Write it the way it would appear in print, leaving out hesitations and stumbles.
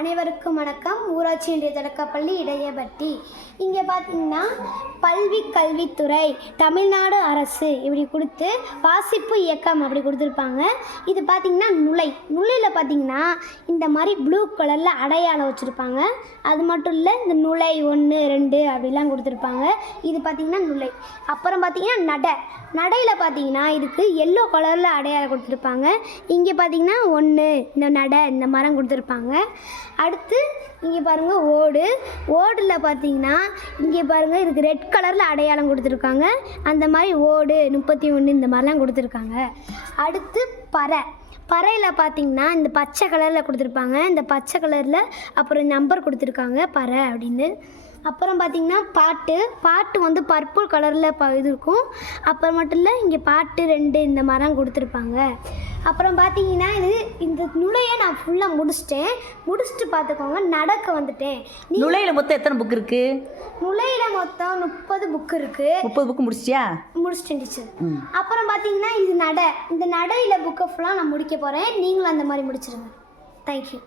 அனைவருக்கும் வணக்கம். ஊராட்சி ஒன்றிய தொடக்கப்பள்ளி இடையபட்டி. இங்கே பார்த்தீங்கன்னா கல்வித்துறை தமிழ்நாடு அரசு இப்படி கொடுத்து வாசிப்பு இயக்கம் அப்படி கொடுத்துருப்பாங்க. இது பார்த்திங்கன்னா நுழையில் பார்த்திங்கன்னா இந்த மாதிரி ப்ளூ கலரில் அடையாளம் வச்சுருப்பாங்க. அது மட்டும் இல்லை, இந்த நுழை 1 2 அப்படிலாம் கொடுத்துருப்பாங்க. இது பார்த்திங்கன்னா நுழை. அப்புறம் பார்த்திங்கன்னா நடையில் பார்த்திங்கன்னா இதுக்கு எல்லோ கலரில் அடையாளம் கொடுத்துருப்பாங்க. இங்கே பார்த்திங்கன்னா 1 இந்த நடை இந்த மரம் கொடுத்துருப்பாங்க. அடுத்து இங்கே பாருங்கள் ஓடில் பார்த்திங்கன்னா இங்கே பாருங்கள் இதுக்கு ரெட் கலரில் அடையாளம் கொடுத்துருக்காங்க. அந்த மாதிரி ஓடு 31 இந்த மாதிரிலாம் கொடுத்துருக்காங்க. அடுத்து பறையில் பார்த்திங்கன்னா இந்த பச்சை கலரில் கொடுத்துருப்பாங்க. இந்த பச்சை கலரில் அப்புறம் நம்பர் கொடுத்துருக்காங்க பறை அப்படின்னு. அப்புறம் பார்த்திங்கன்னா பாட்டு வந்து பர்பிள் கலரில் இது இருக்கும். அப்புறம் மட்டும் இல்லை, இங்கே பாட்டு 2 இந்த மாதிரிலாம் கொடுத்துருப்பாங்க. அப்புறம் பார்த்திங்கன்னா இந்த நுழையை நான் ஃபுல்லாக முடிச்சுட்டு பார்த்துக்கோங்க. நடக்க வந்துட்டேன். நுழையில் மொத்தம் எத்தனை புக் இருக்குது? நுழையில் மொத்தம் 30 புக்கு இருக்குது. 30 புக்கு முடிச்சிட்டியா? முடிச்சிட்டேன் டீச்சர். அப்புறம் பார்த்திங்கன்னா இது இந்த நடையில் புக்கை ஃபுல்லாக நான் முடிக்க போகிறேன். நீங்களும் அந்த மாதிரி முடிச்சிடுங்க. தேங்க்யூ.